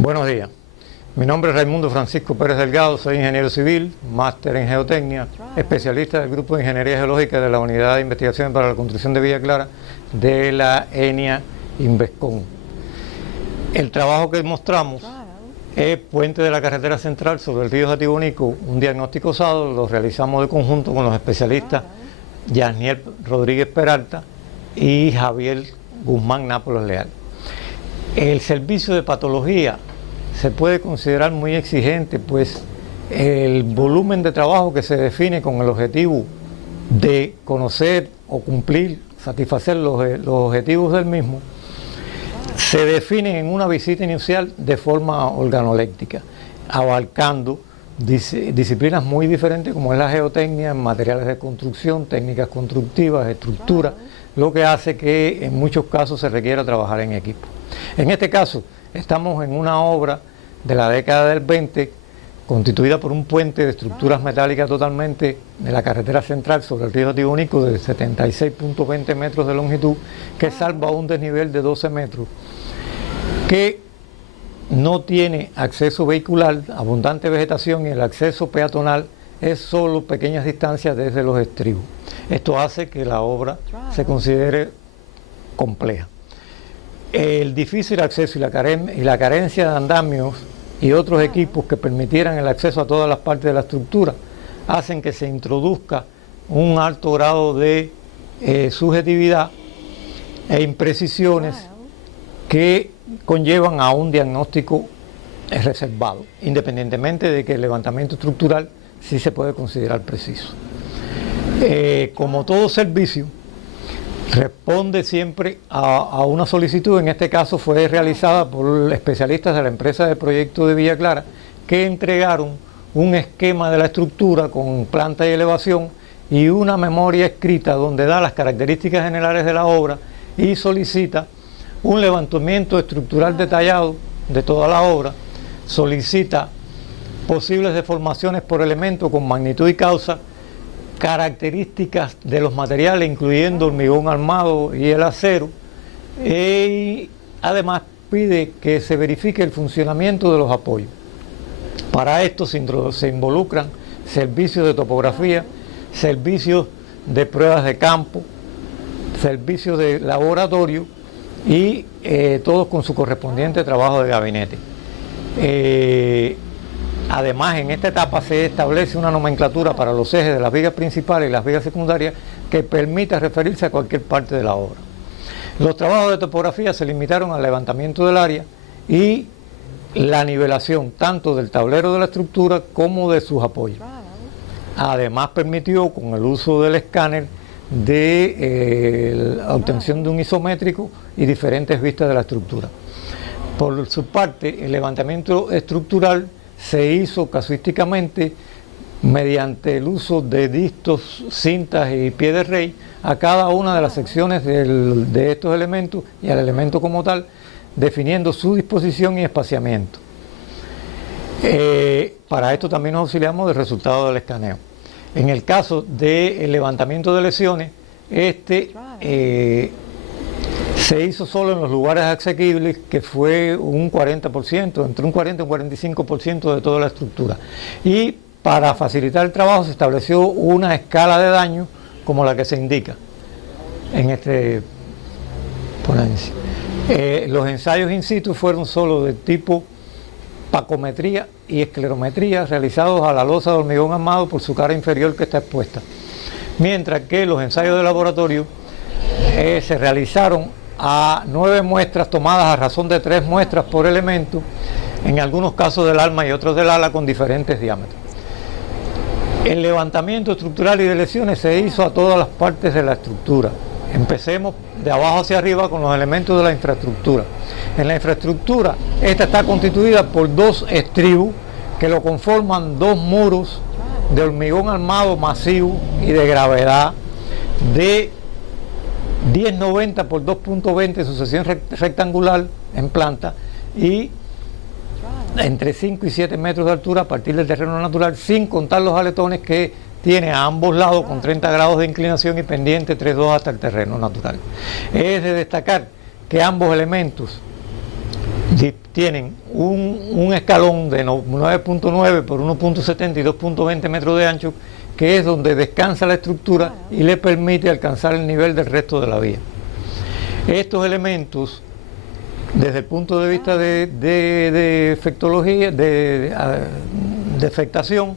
Buenos días, mi nombre es Raimundo Francisco Pérez Delgado, soy ingeniero civil, máster en geotecnia, especialista del Grupo de Ingeniería Geológica de la Unidad de Investigación para la Construcción de Villa Clara de la ENIA Invescon. El trabajo que mostramos es Puente de la Carretera Central sobre el río Jatibonico, un diagnóstico osado, lo realizamos de conjunto con los especialistas Yasniel Rodríguez Peralta y Javier Guzmán Nápoles Leal. El servicio de patología se puede considerar muy exigente, pues el volumen de trabajo que se define con el objetivo de conocer o cumplir, satisfacer los objetivos del mismo, se define en una visita inicial de forma organoléctica, abarcando disciplinas muy diferentes como es la geotecnia, materiales de construcción, técnicas constructivas, estructuras, lo que hace que en muchos casos se requiera trabajar en equipo. En este caso, estamos en una obra de la década del 20, constituida por un puente de estructuras metálicas totalmente de la carretera central sobre el río Jatibonico de 76.20 metros de longitud, que salva un desnivel de 12 metros, que no tiene acceso vehicular, abundante vegetación, y el acceso peatonal es solo pequeñas distancias desde los estribos. Esto hace que la obra se considere compleja. El difícil acceso y la carencia de andamios y otros equipos que permitieran el acceso a todas las partes de la estructura hacen que se introduzca un alto grado de subjetividad e imprecisiones que conllevan a un diagnóstico reservado, independientemente de que el levantamiento estructural sí se puede considerar preciso. Como todo servicio, responde siempre a una solicitud. En este caso fue realizada por especialistas de la empresa de proyecto de Villa Clara, que entregaron un esquema de la estructura con planta y elevación y una memoria escrita donde da las características generales de la obra y solicita un levantamiento estructural detallado de toda la obra, solicita posibles deformaciones por elemento con magnitud y causa, características de los materiales, incluyendo hormigón armado y el acero, y además pide que se verifique el funcionamiento de los apoyos. Para esto se involucran servicios de topografía, servicios de pruebas de campo, servicios de laboratorio y todos con su correspondiente trabajo de gabinete. Además, en esta etapa se establece una nomenclatura para los ejes de las vigas principales y las vigas secundarias que permita referirse a cualquier parte de la obra. Los trabajos de topografía se limitaron al levantamiento del área y la nivelación tanto del tablero de la estructura como de sus apoyos. Además, permitió, con el uso del escáner, la obtención de un isométrico y diferentes vistas de la estructura. Por su parte, el levantamiento estructural se hizo casuísticamente mediante el uso de distos, cintas y pie de rey a cada una de las secciones de estos elementos y al elemento como tal, definiendo su disposición y espaciamiento. Para esto también nos auxiliamos del resultado del escaneo. En el caso del levantamiento de lesiones, se hizo solo en los lugares asequibles, que fue un 40%, entre un 40 y un 45% de toda la estructura. Y para facilitar el trabajo se estableció una escala de daño como la que se indica en este ponencia. Los ensayos in situ fueron solo de tipo pacometría y esclerometría, realizados a la losa de hormigón armado por su cara inferior que está expuesta. Mientras que los ensayos de laboratorio se realizaron a 9 muestras tomadas a razón de 3 muestras por elemento, en algunos casos del alma y otros del ala, con diferentes diámetros. El levantamiento estructural y de lesiones se hizo a todas las partes de la estructura. Empecemos de abajo hacia arriba con los elementos de la infraestructura. En la infraestructura, esta está constituida por 2 estribos que lo conforman 2 muros de hormigón armado masivo y de gravedad de 1090 por 2.20 sucesión rectangular en planta y entre 5 y 7 metros de altura a partir del terreno natural, sin contar los aletones que tiene a ambos lados con 30 grados de inclinación y pendiente 3,2 hasta el terreno natural. Es de destacar que ambos elementos tienen un escalón de 9.9 por 1.70 y 2.20 metros de ancho, que es donde descansa la estructura y le permite alcanzar el nivel del resto de la vía. Estos elementos, desde el punto de vista de efectología, de afectación,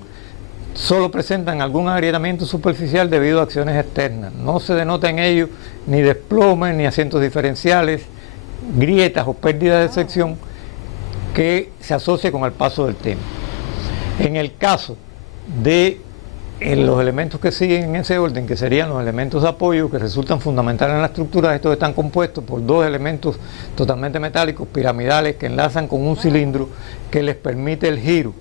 solo presentan algún agrietamiento superficial debido a acciones externas. No se denota en ellos ni desplomes, ni asientos diferenciales, grietas o pérdidas de sección que se asocia con el paso del tiempo. En el caso de los elementos que siguen en ese orden, que serían los elementos de apoyo que resultan fundamentales en la estructura, estos están compuestos por dos elementos totalmente metálicos, piramidales, que enlazan con un cilindro que les permite el giro,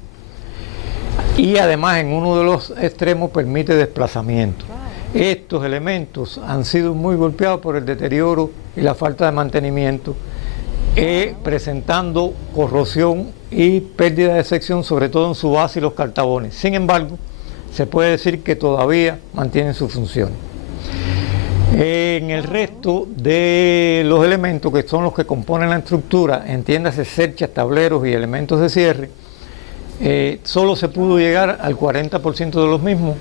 y además en uno de los extremos permite desplazamiento. Estos elementos han sido muy golpeados por el deterioro y la falta de mantenimiento, presentando corrosión y pérdida de sección, sobre todo en su base y los cartabones. Sin embargo, se puede decir que todavía mantienen sus funciones. En el resto de los elementos, que son los que componen la estructura, entiéndase cerchas, tableros y elementos de cierre, solo se pudo llegar al 40% de los mismos,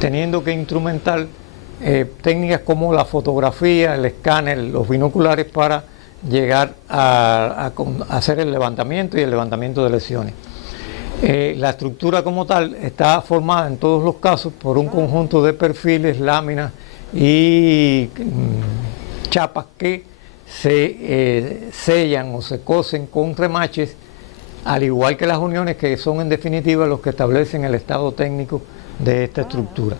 teniendo que instrumentar técnicas como la fotografía, el escáner, los binoculares para llegar a hacer el levantamiento y el levantamiento de lesiones. La estructura como tal está formada en todos los casos por un conjunto de perfiles, láminas y chapas que se sellan o se cosen con remaches, al igual que las uniones, que son en definitiva los que establecen el estado técnico de esta estructura.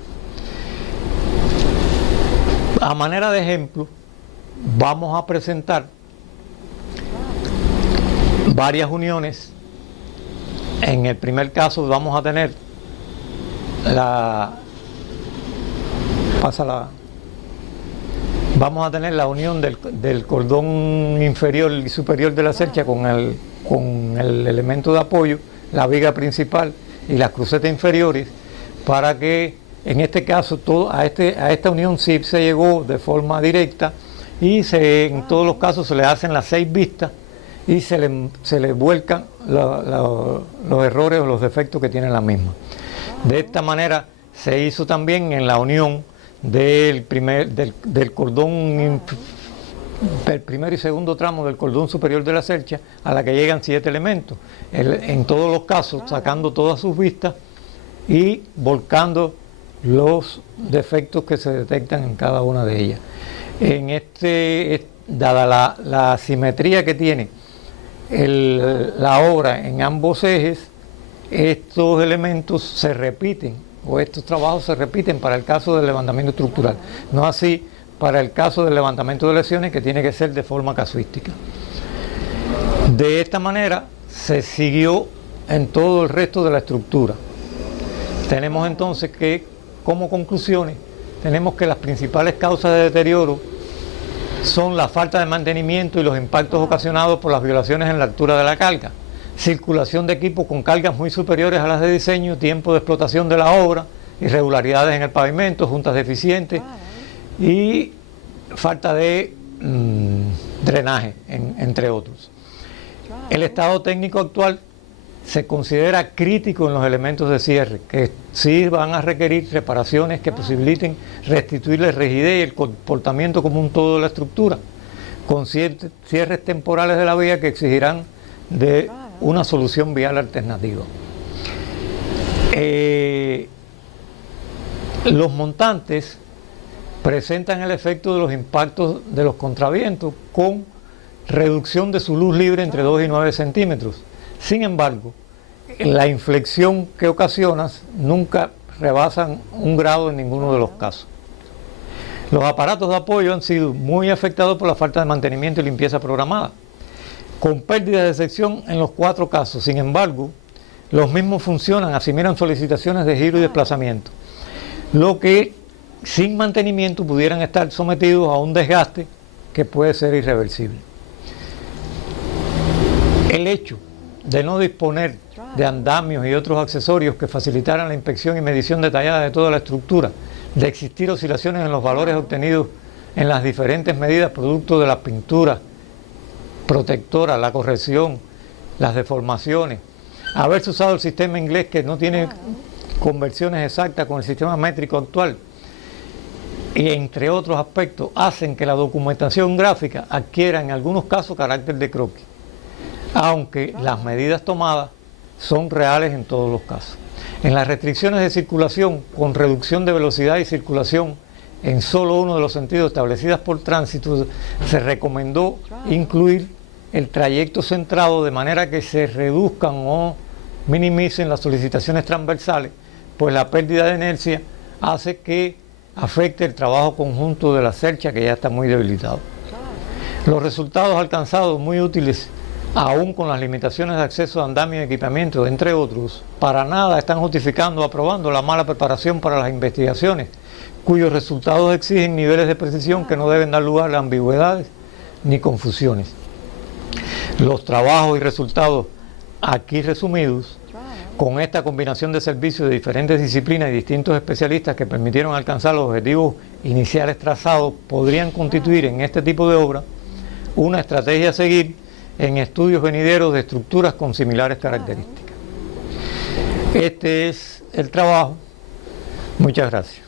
A manera de ejemplo, vamos a presentar varias uniones. En el primer caso vamos a tener la unión del cordón inferior y superior de la cercha con el elemento de apoyo, la viga principal y las crucetas inferiores, para que en este caso a esta unión sí se llegó de forma directa, y en todos los casos se le hacen las 6 vistas y se le vuelcan los errores o los defectos que tiene la misma. De esta manera se hizo también en la unión del cordón, del primer y segundo tramo del cordón superior de la cercha, a la que llegan 7 elementos, en todos los casos sacando todas sus vistas y volcando los defectos que se detectan en cada una de ellas. Dada la asimetría que tiene la obra en ambos ejes, estos elementos se repiten, o estos trabajos se repiten para el caso del levantamiento estructural, no así para el caso del levantamiento de lesiones, que tiene que ser de forma casuística. De esta manera se siguió en todo el resto de la estructura. Tenemos entonces que, como conclusiones, tenemos que las principales causas de deterioro son la falta de mantenimiento y los impactos ocasionados por las violaciones en la altura de la carga, circulación de equipos con cargas muy superiores a las de diseño, tiempo de explotación de la obra, irregularidades en el pavimento, juntas deficientes y falta de drenaje, entre otros. El estado técnico actual se considera crítico en los elementos de cierre, que sí van a requerir reparaciones que posibiliten restituirle rigidez y el comportamiento como un todo de la estructura, con cierres temporales de la vía que exigirán de una solución vial alternativa. Los montantes presentan el efecto de los impactos de los contravientos con reducción de su luz libre entre 2 y 9 centímetros. Sin embargo, la inflexión que ocasionas nunca rebasan 1 grado en ninguno de los casos. Los aparatos de apoyo han sido muy afectados por la falta de mantenimiento y limpieza programada, con pérdida de sección en los 4 casos. Sin embargo, los mismos funcionan, asimilan solicitaciones de giro y desplazamiento, lo que sin mantenimiento pudieran estar sometidos a un desgaste que puede ser irreversible. El hecho de no disponer de andamios y otros accesorios que facilitaran la inspección y medición detallada de toda la estructura, de existir oscilaciones en los valores obtenidos en las diferentes medidas producto de las pinturas protectora, la corrección, las deformaciones, haberse usado el sistema inglés que no tiene conversiones exactas con el sistema métrico actual, y entre otros aspectos, hacen que la documentación gráfica adquiera en algunos casos carácter de croquis, aunque las medidas tomadas son reales en todos los casos. En las restricciones de circulación con reducción de velocidad y circulación en solo uno de los sentidos establecidas por tránsito, se recomendó incluir el trayecto centrado de manera que se reduzcan o minimicen las solicitaciones transversales, pues la pérdida de inercia hace que afecte el trabajo conjunto de la cercha, que ya está muy debilitado. Los resultados alcanzados, muy útiles, aún con las limitaciones de acceso a andamio y equipamiento, entre otros, para nada están justificando o aprobando la mala preparación para las investigaciones, cuyos resultados exigen niveles de precisión que no deben dar lugar a ambigüedades ni confusiones. Los trabajos y resultados aquí resumidos, con esta combinación de servicios de diferentes disciplinas y distintos especialistas que permitieron alcanzar los objetivos iniciales trazados, podrían constituir en este tipo de obra una estrategia a seguir en estudios venideros de estructuras con similares características. Este es el trabajo. Muchas gracias.